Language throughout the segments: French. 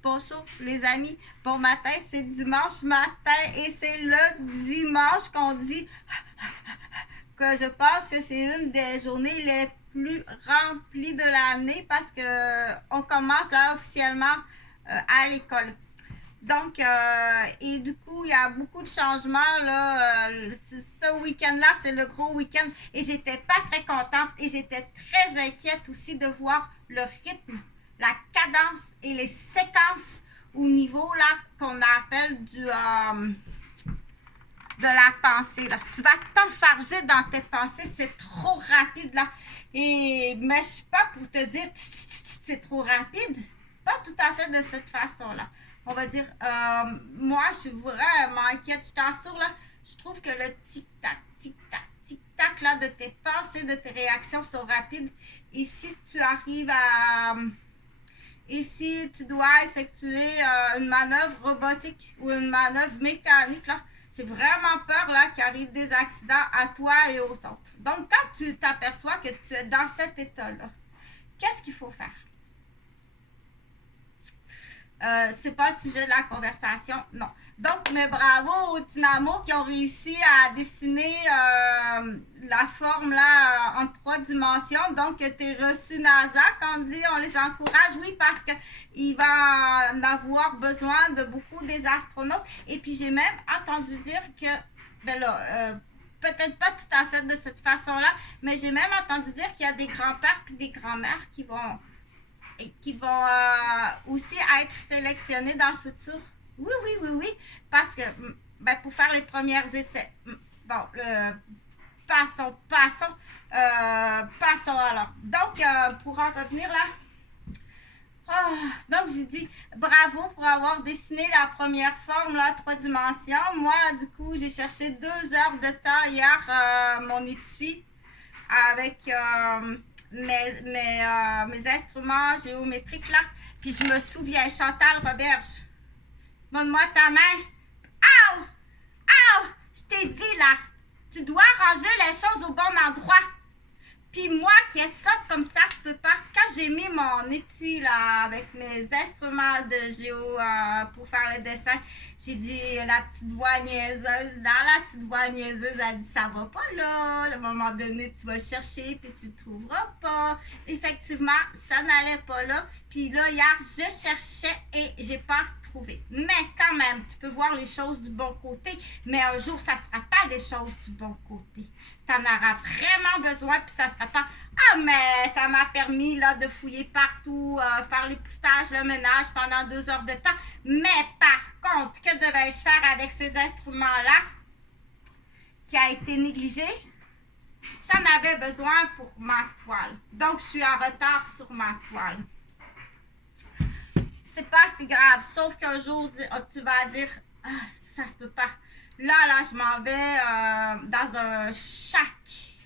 Bonjour les amis, bon matin, c'est dimanche matin et c'est le dimanche qu'on dit que je pense que c'est une des journées les plus remplies de l'année parce que on commence là officiellement à l'école. Donc, et du coup, il y a beaucoup de changements là. Ce week-end-là, c'est le gros week-end et j'étais pas très contente et j'étais très inquiète aussi de voir le rythme, la cadence et les séquences au niveau là qu'on appelle de la pensée. Là. Tu vas t'enfarger dans tes pensées, c'est trop rapide là. Mais je suis pas pour te dire c'est trop rapide. Pas tout à fait de cette façon-là. On va dire, moi, je suis vraiment inquiète. Je t'assure, là, je trouve que le tic-tac, tic-tac, tic-tac, là, de tes pensées, de tes réactions sont rapides. Et si tu arrives à... Et si tu dois effectuer une manœuvre robotique ou une manœuvre mécanique, là, j'ai vraiment peur là qu'il arrive des accidents à toi et aux autres. Donc, quand tu t'aperçois que tu es dans cet état-là, qu'est-ce qu'il faut faire? C'est pas le sujet de la conversation, non. Donc, mais bravo aux dynamos qui ont réussi à dessiner la forme là en 3 dimensions. Donc, tu es reçu NASA. Quand on dit on les encourage, oui, parce qu'il va en avoir besoin de beaucoup des astronautes. Et puis, j'ai même entendu dire que, ben là, peut-être pas tout à fait de cette façon-là, mais j'ai même entendu dire qu'il y a des grands-pères et des grands-mères qui vont aussi être sélectionnés dans le futur. Oui, oui, oui, oui. Parce que ben, pour faire les premiers essais. Bon, passons alors. Donc, pour en revenir là. Donc, j'ai dit bravo pour avoir dessiné la première forme, là, 3 dimensions. Moi, du coup, j'ai cherché 2 heures de temps hier, mon étui, avec mes instruments géométriques là. Puis je me souviens, Chantal Roberge, donne-moi ta main. Ow! Ow! Je t'ai dit là, tu dois ranger les choses au bon endroit. Puis moi qui ai ça comme ça, je peux pas. Quand j'ai mis mon étui là avec mes instruments de géo pour faire le dessin, j'ai dit la petite voix niaiseuse. Dans la petite voix niaiseuse, elle dit ça va pas là. À un moment donné, tu vas chercher puis tu le trouveras pas. Effectivement, ça n'allait pas là. Puis là, hier, je cherchais et j'ai pas trouvé. Mais quand même, tu peux voir les choses du bon côté. Mais un jour, ça sera pas les choses du bon côté. T'en auras vraiment besoin, puis ça sera pas ah, mais ça m'a permis là, de fouiller partout, faire l'époussetage, le ménage pendant 2 heures de temps. Mais par contre, que devais-je faire avec ces instruments-là qui a été négligé? J'en avais besoin pour ma toile. Donc, je suis en retard sur ma toile. C'est pas si grave, sauf qu'un jour, tu vas dire ah, ça se peut pas. Là, je m'en vais dans un shack.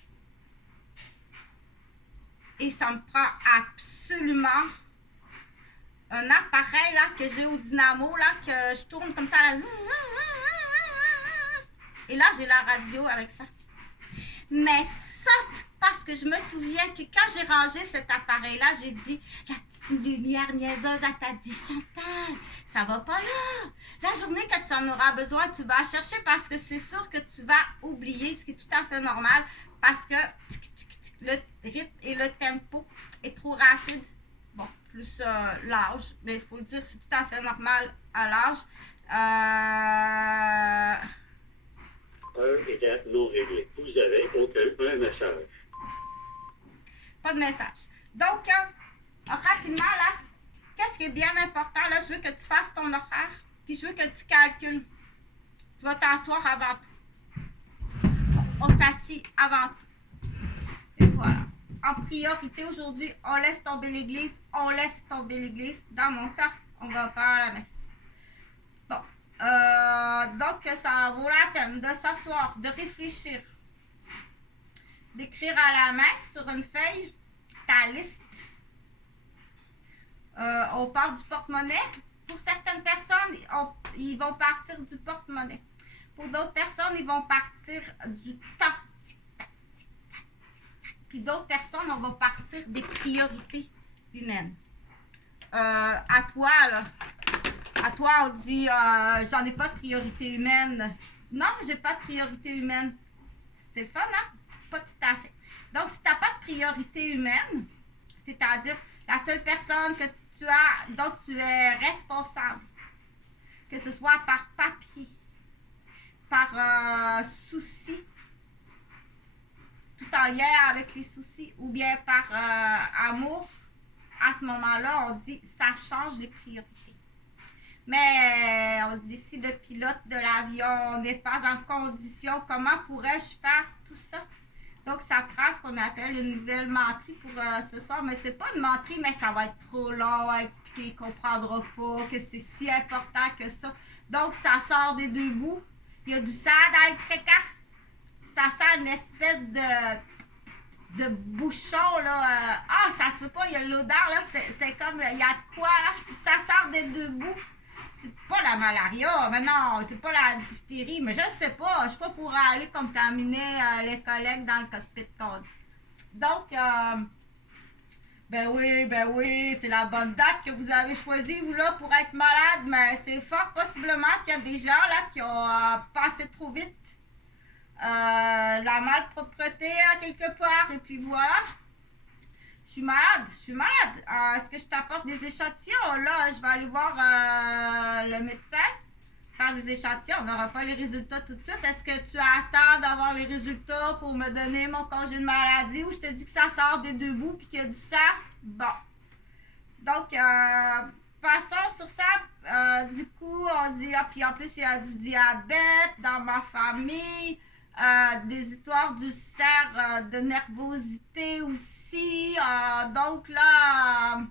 Et ça me prend absolument un appareil là, que j'ai au dynamo, là, que je tourne comme ça. Là. Et là, j'ai la radio avec ça. Mais saute, parce que je me souviens que quand j'ai rangé cet appareil-là, j'ai dit la petite lumière niaiseuse, elle t'a dit Chantal, ça va pas là. La journée que tu en auras besoin, tu vas chercher parce que c'est sûr que tu vas oublier, ce qui est tout à fait normal, parce que le rythme et le tempo est trop rapide. Bon, plus l'âge, mais il faut le dire, c'est tout à fait normal à l'âge. Heure étape non réglée. Vous avez aucun message. Pas de message. Donc, rapidement, là, qu'est-ce qui est bien important? Là, je veux que tu fasses ton horaire, puis je veux que tu calcules. Tu vas t'asseoir avant tout. On s'assit avant tout. Et voilà. En priorité aujourd'hui, on laisse tomber l'église. On laisse tomber l'église. Dans mon cas, on va faire la messe. Bon. Donc, ça vaut la peine de s'asseoir, de réfléchir, d'écrire à la main sur une feuille ta liste. On part du porte-monnaie. Pour certaines personnes, ils vont partir du porte-monnaie. Pour d'autres personnes, ils vont partir du temps. Puis d'autres personnes, on va partir des priorités humaines. À toi, là, À toi, on dit j'en ai pas de priorité humaine. Non, j'ai pas de priorité humaine. C'est le fun, hein? Pas tout à fait. Donc, si tu n'as pas de priorité humaine, c'est-à-dire la seule personne que tu as, dont tu es responsable, que ce soit par papier, par souci, tout en lien avec les soucis, ou bien par amour, à ce moment-là, on dit ça change les priorités. Mais on dit si le pilote de l'avion n'est pas en condition, comment pourrais-je faire tout ça? Donc, ça prend ce qu'on appelle une nouvelle menterie pour ce soir. Mais c'est pas une menterie, mais ça va être trop long à expliquer. Il ne comprendra pas que c'est si important que ça. Donc, ça sort des deux bouts. Il y a du sang dans le caca. Ça sent une espèce de bouchon, là. Ça se fait pas, il y a l'odeur, là. C'est comme, il y a de quoi, là. Ça sort des deux bouts. C'est pas la malaria, mais non, c'est pas la diphtérie, mais je sais pas. Je suis pas pour aller contaminer les collègues dans le cockpit conduite. Donc, ben oui, c'est la bonne date que vous avez choisie, vous, là, pour être malade, mais c'est fort possiblement qu'il y a des gens, là, qui ont passé trop vite la malpropreté à quelque part, et puis voilà. Je suis malade. Est-ce que je t'apporte des échantillons? Là, je vais aller voir le médecin, faire des échantillons. On n'aura pas les résultats tout de suite. Est-ce que tu attends d'avoir les résultats pour me donner mon congé de maladie ou je te dis que ça sort des deux bouts et qu'il y a du sang? Bon. Donc, passons sur ça. Du coup, on dit, puis en plus, il y a du diabète dans ma famille, des histoires d'ulcères, de nervosité aussi. Donc là,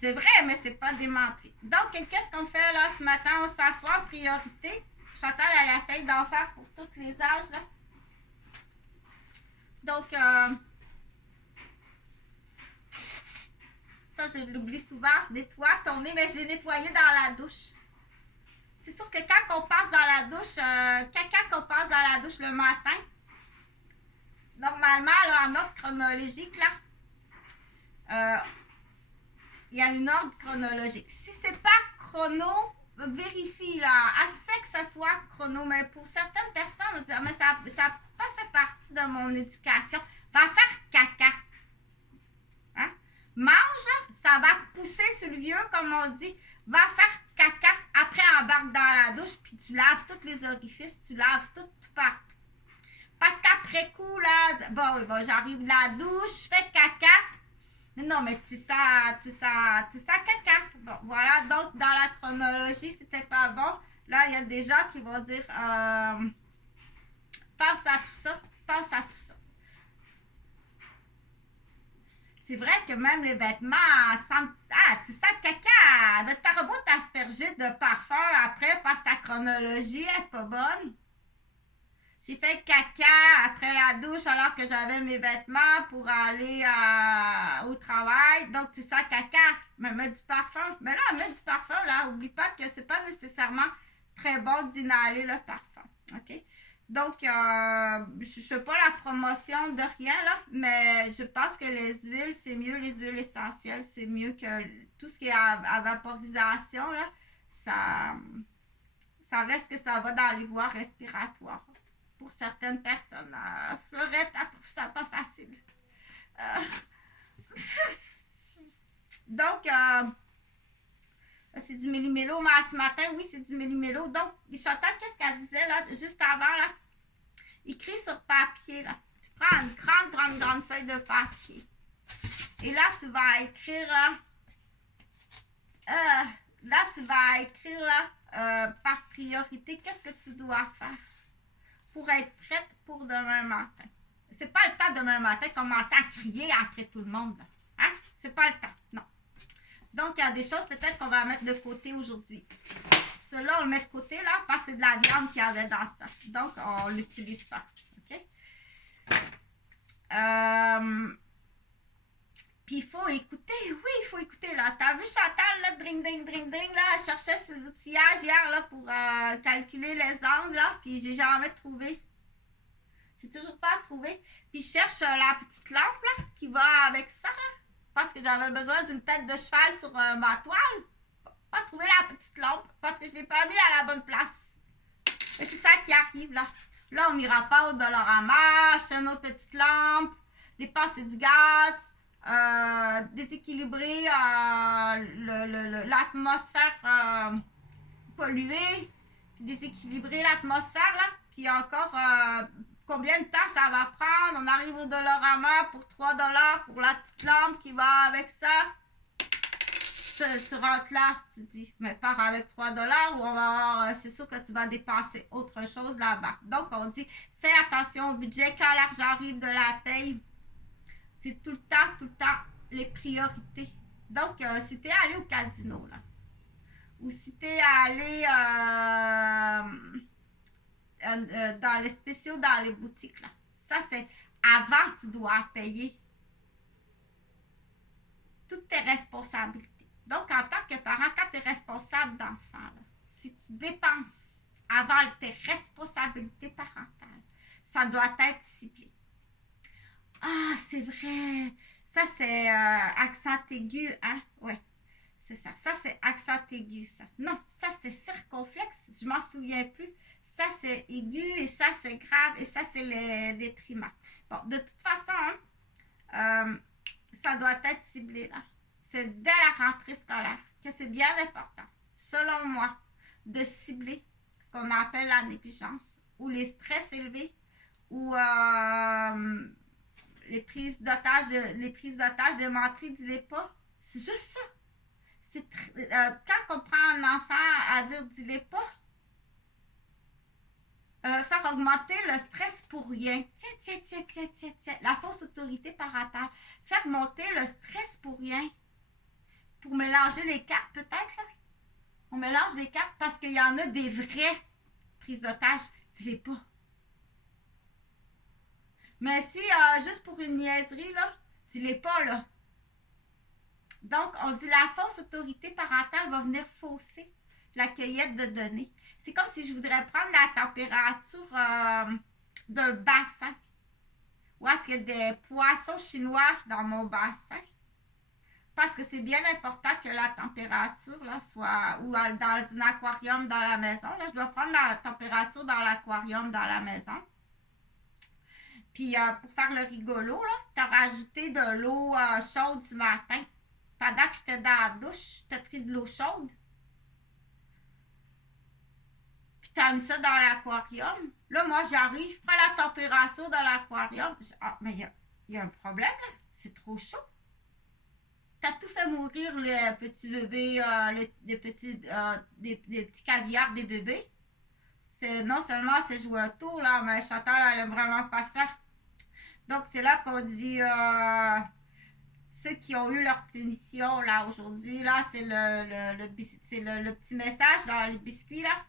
c'est vrai, mais c'est pas démenti. Donc, qu'est-ce qu'on fait là ce matin? On s'assoit en priorité. Chantal, elle essaye d'en faire pour tous les âges. Là. Donc, ça, je l'oublie souvent. Nettoie ton nez, mais je l'ai nettoyé dans la douche. C'est sûr que quand on passe dans la douche, quand on passe dans la douche le matin, normalement, là, en ordre chronologique, là, il y a une ordre chronologique. Si c'est pas chrono, vérifie, là, assez que ça soit chrono. Mais pour certaines personnes, mais ça n'a pas fait partie de mon éducation. Va faire caca. Hein? Mange, ça va pousser sur le vieux, comme on dit. Va faire caca. Après, embarque dans la douche, puis tu laves tous les orifices, tu laves tout partout. Parce qu'après coup, là, bon, j'arrive de la douche, je fais caca. Mais non, mais tu sens caca. Bon, voilà, donc dans la chronologie, c'était pas bon. Là, il y a des gens qui vont dire, pense à tout ça. C'est vrai que même les vêtements sentent, tu sens caca. Mais t'auras beau t'asperger de parfum après parce que ta chronologie est pas bonne. J'ai fait caca après la douche alors que j'avais mes vêtements pour aller au travail. Donc, tu sens caca, mais mets du parfum. Mais là, mets du parfum, là. Oublie pas que c'est pas nécessairement très bon d'inhaler le parfum. OK? Donc, je ne fais pas la promotion de rien, là, mais je pense que les huiles, c'est mieux. Les huiles essentielles, c'est mieux que tout ce qui est à vaporisation, là. Ça reste que ça va dans les voies respiratoires. Pour certaines personnes. Fleurette, elle trouve ça pas facile. Donc, c'est du méli-mélo, mais ce matin, oui, c'est du méli-mélo. Donc, Chantal, qu'est-ce qu'elle disait là, juste avant, là? Écris sur papier, là. Tu prends une grande feuille de papier. Et là, tu vas écrire, par priorité, qu'est-ce que tu dois faire pour être prête pour demain matin. C'est pas le temps demain matin de commencer à crier après tout le monde. Hein? C'est pas le temps, non. Donc, il y a des choses peut-être qu'on va mettre de côté aujourd'hui. Cela, on le met de côté là parce que c'est de la viande qu'il y avait dans ça. Donc, on ne l'utilise pas. OK? Puis, il faut écouter. Oui, il faut écouter là. T'as vu Chantal, là, dring, là, elle cherchait ses outillages hier là pour calculer les angles là. Puis, j'ai jamais trouvé. J'ai toujours pas trouvé. Puis, je cherche la petite lampe là qui va avec ça là. Parce que j'avais besoin d'une tête de cheval sur ma toile. pas trouvé la petite lampe parce que je ne l'ai pas mis à la bonne place. Et c'est ça qui arrive là. Là, on n'ira pas au Dollarama, acheter une autre petite lampe, dépenser du gaz, déséquilibrer l'atmosphère polluée, puis déséquilibrer l'atmosphère là. Puis encore, combien de temps ça va prendre? On arrive au Dollarama pour 3$ pour la petite lampe qui va avec ça. Tu rentres là, tu te dis, mais pars avec 3$ ou on va avoir, c'est sûr que tu vas dépenser autre chose là-bas. Donc, on dit, fais attention au budget quand l'argent arrive de la paye. C'est tout le temps, les priorités. Donc, si tu es allé au casino, là, ou si tu es allé dans les spéciaux, dans les boutiques, là, ça, c'est avant tu dois payer toutes tes responsabilités. Donc, en tant que parent, quand tu es responsable d'enfant, si tu dépenses avant tes responsabilités parentales, ça doit être ciblé. Ah, c'est vrai. Ça, c'est accent aigu, hein? Ouais, c'est ça. Ça, c'est accent aigu, ça. Non, ça, c'est circonflexe. Je m'en souviens plus. Ça, c'est aigu et ça, c'est grave et ça, c'est le détriment. Bon, de toute façon, ça doit être ciblé, là. C'est dès la rentrée scolaire que c'est bien important, selon moi, de cibler ce qu'on appelle la négligence ou les stress élevés ou les prises d'otages de menterie, dis-les pas. C'est juste ça. Quand on prend un enfant à dire dis-les pas, faire augmenter le stress pour rien. Tiens. La fausse autorité parentale. Faire monter le stress pour rien. Pour mélanger les cartes, peut-être, là. On mélange les cartes parce qu'il y en a des vraies prises d'otages. Dis-les pas. Mais si, juste pour une niaiserie, là, dis-les pas, là. Donc, on dit la fausse autorité parentale va venir fausser la cueillette de données. C'est comme si je voudrais prendre la température d'un bassin. Ou est-ce qu'il y a des poissons chinois dans mon bassin? Parce que c'est bien important que la température là, soit, ou dans un aquarium dans la maison. Là, je dois prendre la température dans l'aquarium dans la maison. Puis pour faire le rigolo, tu as rajouté de l'eau chaude du matin. Pendant que j'étais dans la douche, tu as pris de l'eau chaude. Puis tu as mis ça dans l'aquarium. Là, moi, j'arrive, je prends la température dans l'aquarium. Ah, mais il y a un problème, là. C'est trop chaud. T'as tout fait mourir les petits bébés, les petits caviars des bébés. Non seulement c'est joué un tour, là, mais Chantal, elle aime vraiment pas ça. Donc, c'est là qu'on dit ceux qui ont eu leur punition, là, aujourd'hui, là, c'est le petit message dans les biscuits, là.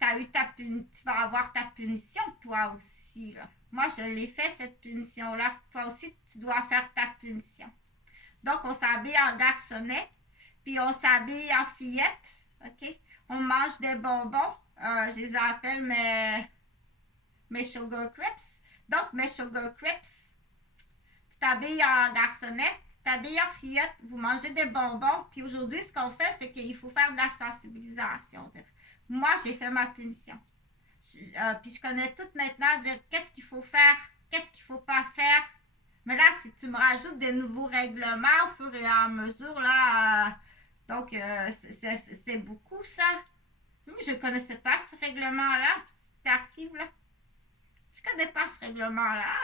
Tu vas avoir ta punition, toi aussi, là. Moi, je l'ai fait, cette punition-là. Toi aussi, tu dois faire ta punition. Donc, on s'habille en garçonnette, puis on s'habille en fillette, OK? On mange des bonbons. Je les appelle mes sugar crepes. Donc, mes sugar crepes, tu t'habilles en garçonnette, tu t'habilles en fillette, vous mangez des bonbons. Puis aujourd'hui, ce qu'on fait, c'est qu'il faut faire de la sensibilisation. Moi, j'ai fait ma punition. Puis je connais tout maintenant, dire qu'est-ce qu'il faut faire, qu'est-ce qu'il ne faut pas faire. Mais là, si tu me rajoutes des nouveaux règlements au fur et à mesure, là, donc c'est beaucoup ça. Je ne connaissais pas ce règlement-là. Tu arrives là. Je ne connais pas ce règlement-là.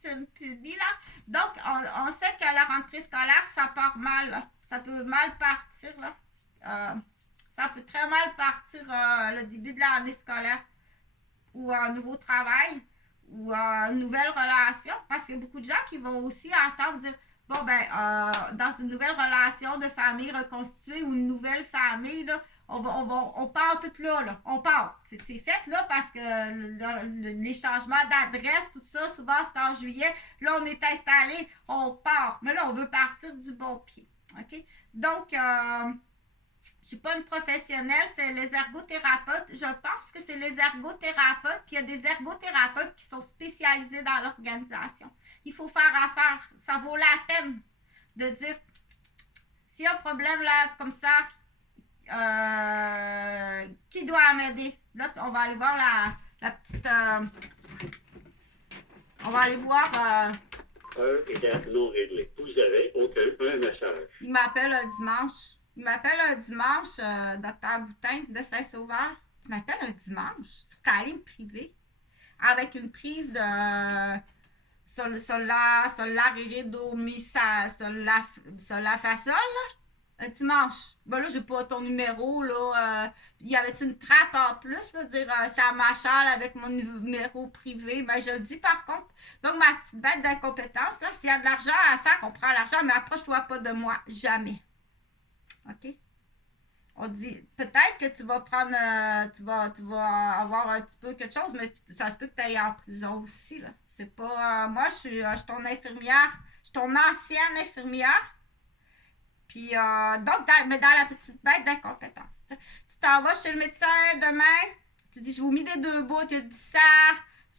Tu me punis là. Donc, on sait que la rentrée scolaire, ça part mal. Là. Ça peut mal partir. Là. Ça peut très mal partir le début de l'année scolaire ou un nouveau travail ou une nouvelle relation, parce qu'il y a beaucoup de gens qui vont aussi attendre dire bon ben dans une nouvelle relation de famille reconstituée ou une nouvelle famille là, on part tout là, on part. C'est fait là parce que les changements d'adresse, tout ça, souvent c'est en juillet, là on est installé, on part, mais là on veut partir du bon pied, ok? Donc je ne suis pas une professionnelle, c'est les ergothérapeutes. Je pense que c'est les ergothérapeutes, puis il y a des ergothérapeutes qui sont spécialisés dans l'organisation. Il faut faire affaire. Ça vaut la peine de dire, s'il y a un problème là, comme ça, Qui doit m'aider? Là, on va aller voir la petite... on va aller voir... Heure et date non réglée. Vous avez un message. il m'appelle un dimanche. Il m'appelle un dimanche, Dr Boutin de Saint-Sauveur. Tu m'appelles un dimanche sur ta ligne privée avec une prise de sol, la, ré, do, mi, sol, la, fa, sol, là. Un dimanche. Ben là, j'ai pas ton numéro, là. Y avait-tu une trappe en plus, là, dire ça m'achale avec mon numéro privé? Ben, je le dis par contre. Donc, ma petite bête d'incompétence, là, s'il y a de l'argent à faire, on prend l'argent, mais approche-toi pas de moi. Jamais. OK? On dit, peut-être que tu vas prendre, tu vas avoir un petit peu quelque chose, mais ça se peut que tu ailles en prison aussi, là. C'est pas, moi, je suis ton infirmière, je suis ton ancienne infirmière, puis donc, mais dans la petite bête d'incompétence. Tu t'en vas chez le médecin demain, tu dis, je vous mis des deux bouts, tu dis ça,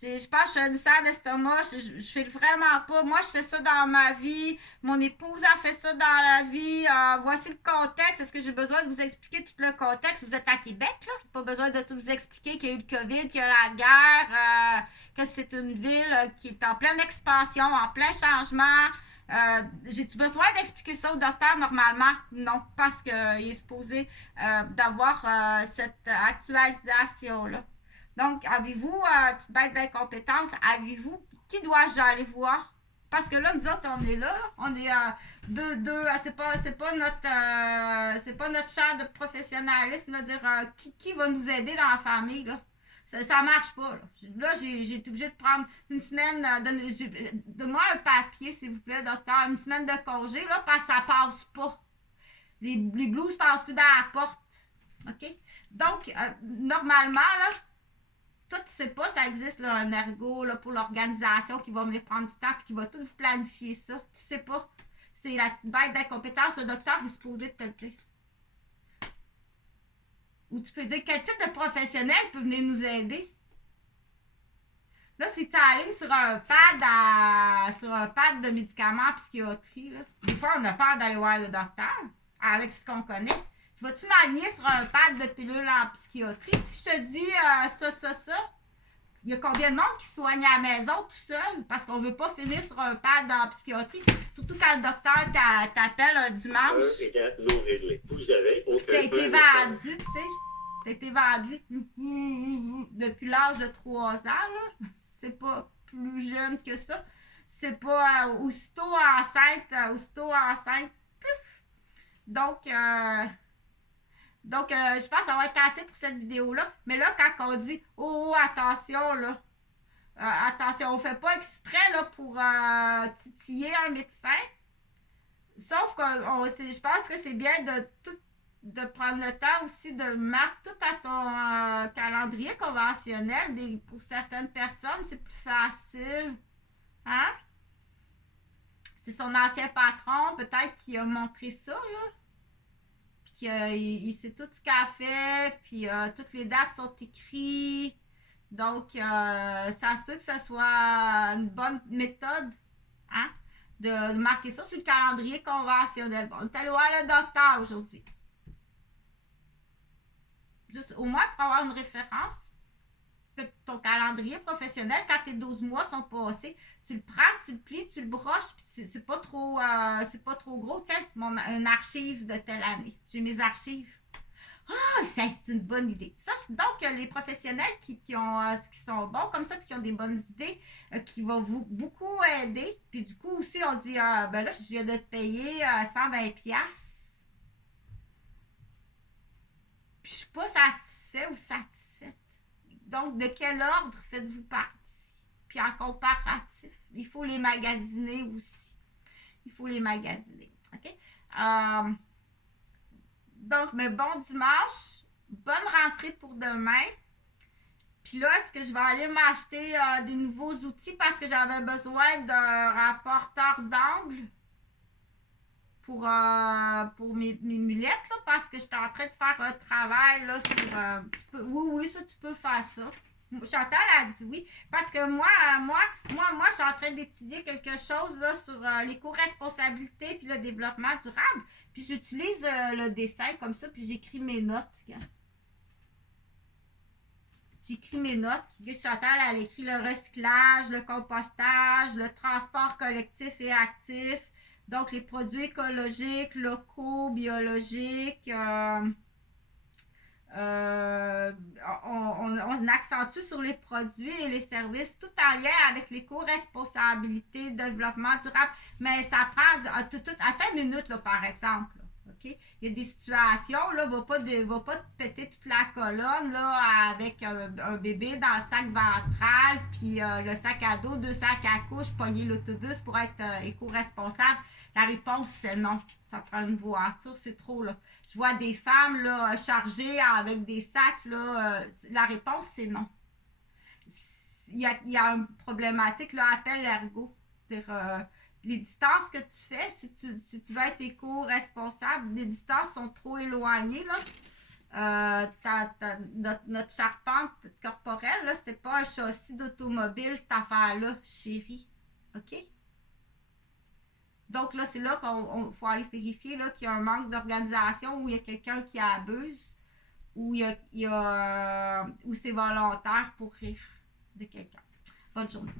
je pense que je suis un ulcère d'estomac, je fais vraiment pas. Moi, je fais ça dans ma vie. Mon épouse a fait ça dans la vie. Voici le contexte. Est-ce que j'ai besoin de vous expliquer tout le contexte? Vous êtes à Québec, là. Pas besoin de tout vous expliquer qu'il y a eu le COVID, qu'il y a la guerre, que c'est une ville qui est en pleine expansion, en plein changement. J'ai-tu besoin d'expliquer ça au docteur normalement? Non, parce qu'il est supposé d'avoir cette actualisation-là. Donc, avez-vous, petite bête d'incompétence, avez-vous, qui dois-je aller voir? Parce que là, nous autres, on est là, on est deux, c'est pas notre champ de professionnalisme, là, dire qui va nous aider dans la famille, là. Ça marche pas, là. Là, j'ai été obligée de prendre une semaine, donne-moi un papier, s'il vous plaît, docteur, une semaine de congé, là, parce que ça passe pas. Les blues passent plus dans la porte. OK? Donc, normalement, là, toi, tu sais pas, ça existe là, un ergo là, pour l'organisation qui va venir prendre du temps et qui va tout vous planifier ça. Tu sais pas. C'est la petite bête d'incompétence. Le docteur est supposé de te le dire. Ou tu peux dire quel type de professionnel peut venir nous aider. Là, si tu es allé sur un pad de médicaments en psychiatrie, là, des fois, on a peur d'aller voir le docteur avec ce qu'on connaît. Tu vas-tu m'aligner sur un pad de pilules en psychiatrie? Si je te dis ça, il y a combien de monde qui se soigne à la maison tout seul parce qu'on veut pas finir sur un pad en psychiatrie? Surtout quand le docteur t'appelle un dimanche. Heure et date non réglée. Vous avez T'as été vendu, tu sais. T'as été vendu depuis l'âge de 3 ans, là. C'est pas plus jeune que ça. C'est pas aussitôt enceinte, pouf. Donc, je pense que ça va être assez pour cette vidéo-là. Mais là, quand on dit « Oh, attention, là, attention, on ne fait pas exprès là, pour titiller un médecin. » Sauf que je pense que c'est bien de prendre le temps aussi de marquer tout à ton calendrier conventionnel. Pour certaines personnes, c'est plus facile. Hein? C'est son ancien patron, peut-être, qui a montré ça, là. Puis il sait tout ce qu'elle fait, puis toutes les dates sont écrites. Donc, ça se peut que ce soit une bonne méthode, hein, de marquer ça sur le calendrier conventionnel. Bon, on est allé voir le docteur aujourd'hui. Juste au moins pour avoir une référence. Que ton calendrier professionnel, quand tes 12 mois sont passés, tu le prends, tu le plies, tu le broches, puis c'est pas trop gros. Tiens, une archive de telle année. J'ai mes archives. Ah, ça, c'est une bonne idée. Ça, donc, les professionnels qui sont bons comme ça, puis qui ont des bonnes idées, qui vont vous beaucoup aider. Puis du coup, aussi, on dit, ben là, je viens de te payer 120$. Puis je suis pas satisfait ou satisfaite. Donc, de quel ordre faites-vous partie? Puis en comparatif, il faut les magasiner aussi. Il faut les magasiner. OK? Donc, mais bon dimanche. Bonne rentrée pour demain. Puis là, est-ce que je vais aller m'acheter des nouveaux outils parce que j'avais besoin d'un rapporteur d'angle pour mes mulettes, là, parce que j'étais en train de faire un travail là, sur... oui, ça, tu peux faire ça. Chantal a dit oui. Parce que moi, je suis en train d'étudier quelque chose là, sur l'éco-responsabilité puis le développement durable. Puis j'utilise le dessin comme ça, puis j'écris mes notes. J'écris mes notes. Chantal, elle écrit le recyclage, le compostage, le transport collectif et actif. Donc, les produits écologiques, locaux, biologiques. Euh, on accentue sur les produits et les services, tout en lien avec l'éco-responsabilité, développement durable. Mais ça prend attends une minute, là, par exemple. Là, OK? Il y a des situations, là, va pas te péter toute la colonne là, avec un bébé dans le sac ventral, puis le sac à dos, 2 sacs à couche, pogner l'autobus pour être éco-responsable. La réponse, c'est non. Ça prend une voiture, c'est trop, là. Je vois des femmes là, chargées avec des sacs. Là, la réponse, c'est non. Il y a une problématique, là, appelle l'ergo. C'est-à-dire, les distances que tu fais, si tu veux être éco-responsable, les distances sont trop éloignées. Là. Notre charpente corporelle, là, c'est pas un châssis d'automobile, cette affaire-là, chérie. OK? Donc là, c'est là qu'on faut aller vérifier qu'il y a un manque d'organisation, où il y a quelqu'un qui abuse, ou où c'est volontaire pour rire de quelqu'un. Bonne journée.